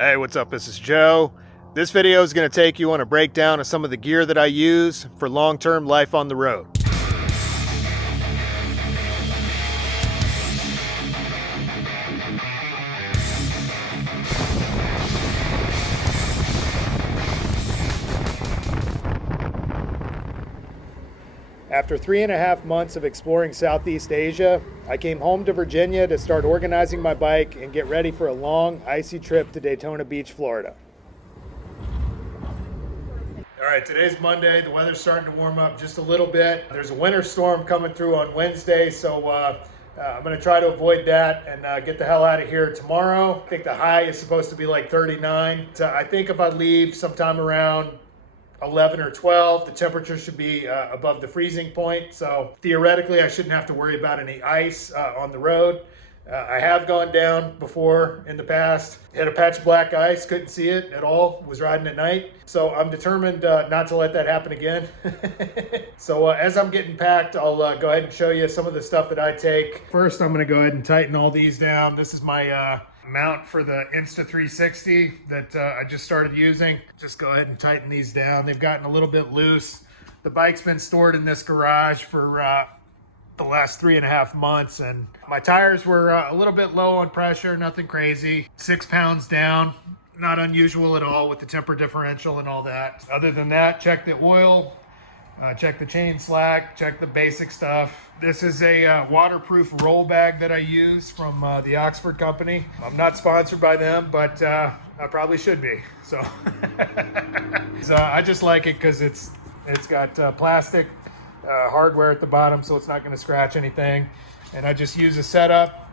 Hey, what's up? This is Joe. This video is going to take you on a breakdown of some of the gear that I use for long-term life on the road. After 3.5 months of exploring Southeast Asia, I came home to Virginia to start organizing my bike and get ready for a long, icy trip to Daytona Beach, Florida. All right, today's Monday. The weather's starting to warm up just a little bit. There's a winter storm coming through on Wednesday, so I'm going to try to avoid that and get the hell out of here tomorrow. I think the high is supposed to be like 39. I think if I leave sometime around 11 or 12, the temperature should be above the freezing point. So theoretically, I shouldn't have to worry about any ice on the road. I have gone down before in the past, hit a patch of black ice, couldn't see it at all, was riding at night. So I'm determined not to let that happen again. So as I'm getting packed, I'll go ahead and show you some of the stuff that I take. First, I'm gonna go ahead and tighten all these down. This is my mount for the Insta360 that I just started using. Just go ahead and tighten these down. They've gotten a little bit loose. The bike's been stored in this garage for the last 3.5 months, and my tires were a little bit low on pressure, nothing crazy. 6 pounds down, not unusual at all with the temper differential and all that. Other than that, check the oil, check the chain slack, check the basic stuff. This is a waterproof roll bag that I use from the Oxford company. I'm not sponsored by them, but I probably should be. So, I just like it because it's got plastic hardware at the bottom, so it's not going to scratch anything. And I just use a setup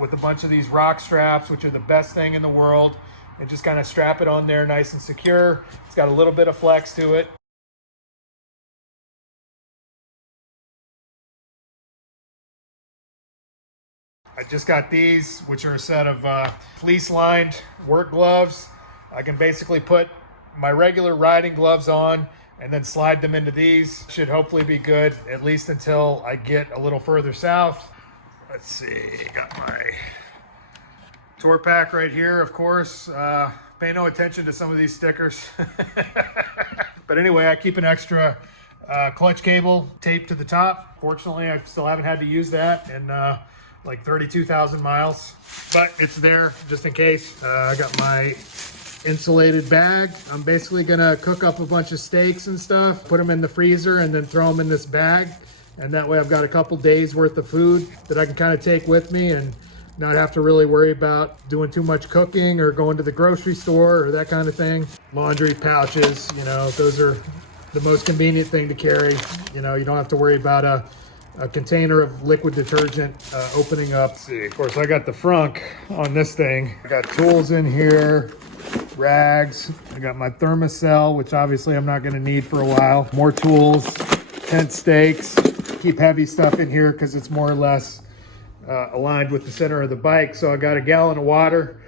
with a bunch of these rock straps, which are the best thing in the world, and just kind of strap it on there nice and secure. It's got a little bit of flex to it. I just got these, which are a set of fleece-lined work gloves. I can basically put my regular riding gloves on and then slide them into these. Should hopefully be good, at least until I get a little further south. Let's see, got my tour pack right here, of course. Pay no attention to some of these stickers. But anyway, I keep an extra clutch cable taped to the top. Fortunately, I still haven't had to use that in like 32,000 miles, but it's there just in case. I got my insulated bag. I'm basically gonna cook up a bunch of steaks and stuff, put them in the freezer, and then throw them in this bag. And that way I've got a couple days worth of food that I can kind of take with me and not have to really worry about doing too much cooking or going to the grocery store or that kind of thing. Laundry pouches, you know, those are the most convenient thing to carry. You know, you don't have to worry about a container of liquid detergent opening up. Let's see, of course, I got the frunk on this thing. I got tools in here, rags. I got my thermocell, which obviously I'm not gonna need for a while. More tools, tent stakes. Keep heavy stuff in here because it's more or less aligned with the center of the bike. So I got a gallon of water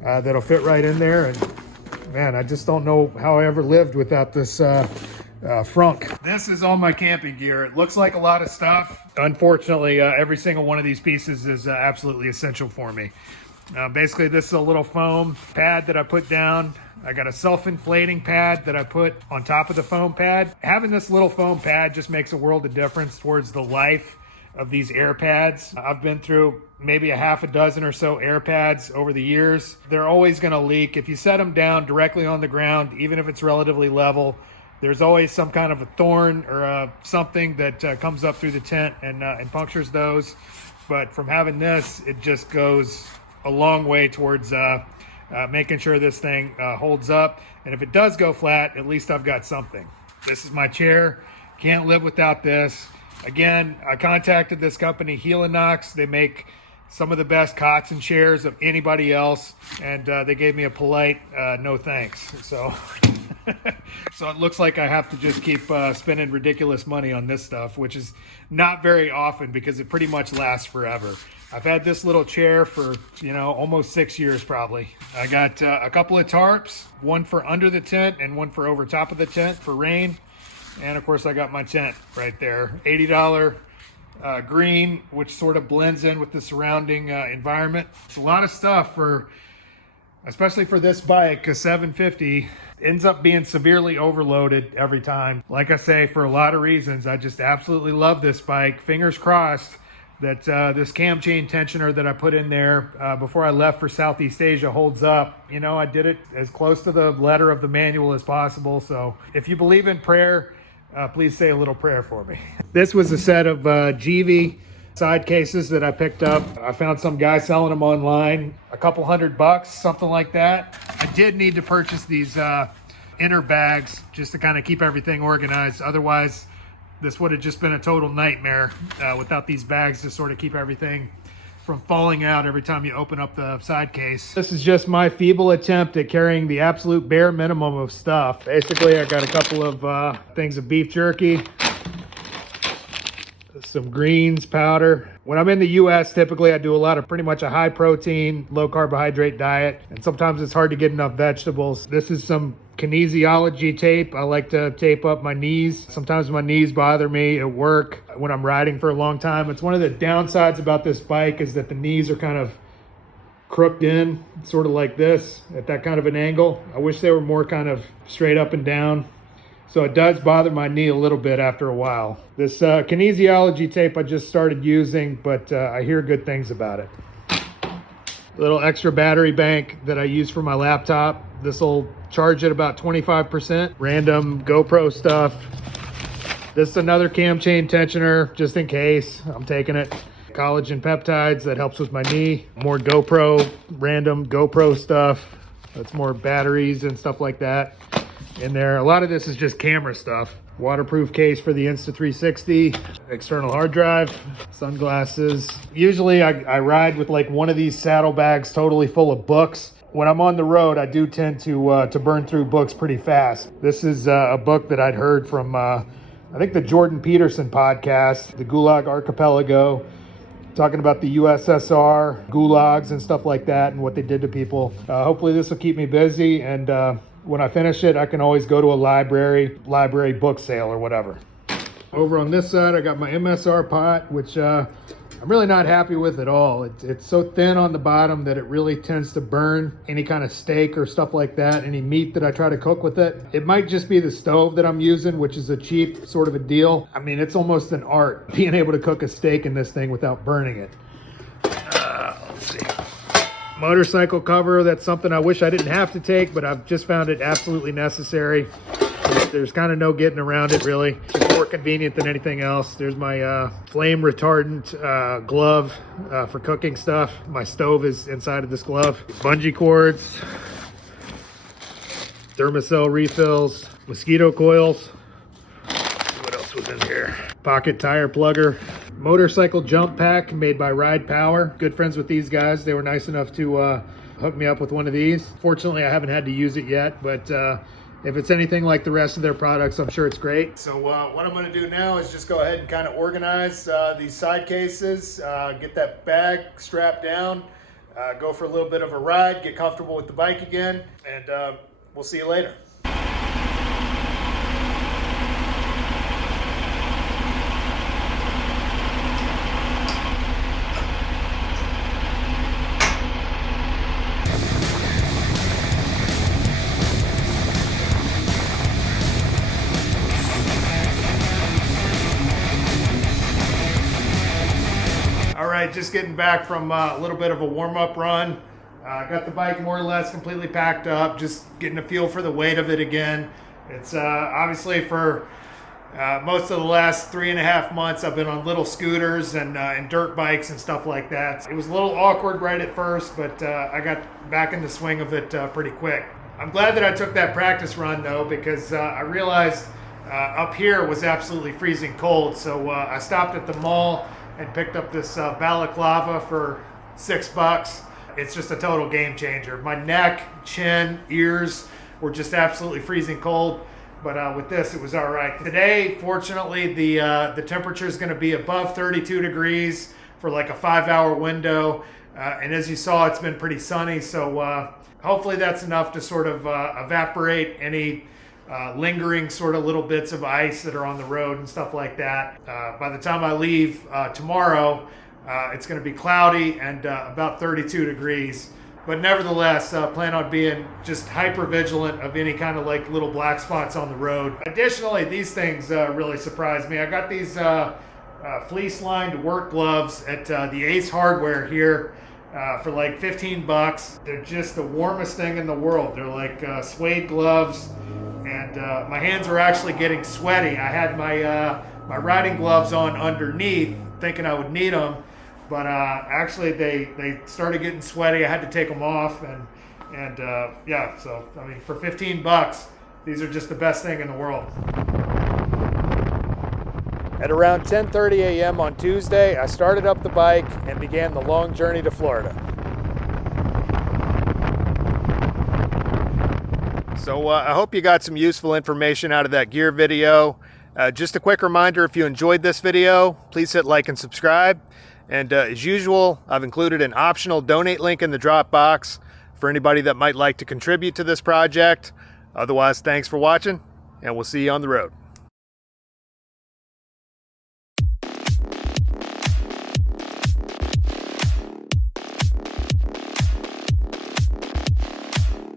that'll fit right in there. And man, I just don't know how I ever lived without this frunk. This is all my camping gear. It looks like a lot of stuff. Unfortunately, every single one of these pieces is absolutely essential for me. Basically, this is a little foam pad that I put down. I got a self-inflating pad that I put on top of the foam pad. Having this little foam pad just makes a world of difference towards the life of these air pads. I've been through maybe a half a dozen or so air pads over the years. They're always gonna leak. If you set them down directly on the ground, even if it's relatively level, there's always some kind of a thorn or something that comes up through the tent and punctures those. But from having this, it just goes a long way towards making sure this thing holds up. And if it does go flat, at least I've got something. This is my chair. Can't live without this. Again, I contacted this company, Helinox. They make some of the best cots and chairs of anybody else. And they gave me a polite no thanks. So, so it looks like I have to just keep spending ridiculous money on this stuff, which is not very often because it pretty much lasts forever. I've had this little chair for, you know, almost 6 years probably. I got a couple of tarps, one for under the tent and one for over top of the tent for rain. And of course I got my tent right there. $80 green, which sort of blends in with the surrounding environment. It's a lot of stuff for especially for this bike. A 750 ends up being severely overloaded every time. Like I say, for a lot of reasons, I just absolutely love this bike. Fingers crossed that this cam chain tensioner that I put in there before I left for Southeast Asia holds up. You know, I did it as close to the letter of the manual as possible. So if you believe in prayer, please say a little prayer for me. This was a set of GV side cases that I picked up. I found some guy selling them online, a couple $100, something like that. I did need to purchase these inner bags just to kind of keep everything organized. Otherwise, this would have just been a total nightmare without these bags to sort of keep everything from falling out every time you open up the side case. This is just my feeble attempt at carrying the absolute bare minimum of stuff. Basically, I got a couple of things of beef jerky, some greens powder. When I'm in the US, typically I do a lot of pretty much a high protein, low carbohydrate diet, and sometimes it's hard to get enough vegetables. This is some kinesiology tape. I like to tape up my knees. Sometimes my knees bother me at work when I'm riding for a long time. It's one of the downsides about this bike is that the knees are kind of crooked in, sort of like this, at that kind of an angle. I wish they were more kind of straight up and down. So it does bother my knee a little bit after a while. This kinesiology tape I just started using, but I hear good things about it. Little extra battery bank that I use for my laptop. This will charge at about 25%. Random GoPro stuff. This is another cam chain tensioner, just in case. I'm taking it. Collagen peptides, that helps with my knee. More GoPro, random GoPro stuff. That's more batteries and stuff like that in there. A lot of this is just camera stuff. Waterproof case for the Insta360, external hard drive, sunglasses. Usually I ride with like one of these saddlebags totally full of books. When I'm on the road, I do tend to burn through books pretty fast. This is a book that I'd heard from, I think the Jordan Peterson podcast, the Gulag Archipelago, talking about the USSR, gulags and stuff like that and what they did to people. Hopefully this will keep me busy, and when I finish it, I can always go to a library book sale or whatever. Over on this side, I got my MSR pot, which I'm really not happy with at all. It's so thin on the bottom that it really tends to burn any kind of steak or stuff like that, any meat that I try to cook with it. It might just be the stove that I'm using, which is a cheap sort of a deal. I mean, it's almost an art being able to cook a steak in this thing without burning it. Let's see. Motorcycle cover, that's something I wish I didn't have to take, but I've just found it absolutely necessary. There's kind of no getting around it, really. It's more convenient than anything else. There's my flame retardant glove for cooking stuff. My stove is inside of this glove. Bungee cords, Thermacell refills, mosquito coils. What else was in here? Pocket tire plugger. Motorcycle jump pack made by Ride Power. Good friends with these guys. They were nice enough to hook me up with one of these. Fortunately, I haven't had to use it yet, but if it's anything like the rest of their products, I'm sure it's great. So what I'm going to do now is just go ahead and kind of organize these side cases, get that bag strapped down, go for a little bit of a ride, get comfortable with the bike again, and we'll see you later. All right, just getting back from a little bit of a warm-up run. Got the bike more or less completely packed up, just getting a feel for the weight of it again. It's obviously for most of the last 3.5 months, I've been on little scooters and dirt bikes and stuff like that. It was a little awkward right at first, but I got back in the swing of it pretty quick. I'm glad that I took that practice run though, because I realized up here was absolutely freezing cold. So I stopped at the mall and picked up this balaclava for $6. It's just a total game changer. My neck, chin, ears were just absolutely freezing cold, but with this it was all right. Today, fortunately, the temperature is going to be above 32 degrees for like a 5-hour window, and as you saw, it's been pretty sunny, so hopefully that's enough to sort of evaporate any lingering sort of little bits of ice that are on the road and stuff like that. By the time I leave tomorrow, it's going to be cloudy and about 32 degrees. But nevertheless, plan on being just hyper vigilant of any kind of like little black spots on the road. Additionally, these things really surprised me. I got these fleece lined work gloves at the Ace Hardware here for like 15 bucks. They're just the warmest thing in the world. They're like suede gloves, and my hands were actually getting sweaty. I had my riding gloves on underneath, thinking I would need them, but actually they started getting sweaty. I had to take them off, and yeah, so I mean, for 15 bucks, these are just the best thing in the world. At around 10:30 a.m. on Tuesday, I started up the bike and began the long journey to Florida. So I hope you got some useful information out of that gear video. Just a quick reminder, if you enjoyed this video, please hit like and subscribe. And as usual, I've included an optional donate link in the drop box for anybody that might like to contribute to this project. Otherwise, thanks for watching, and we'll see you on the road.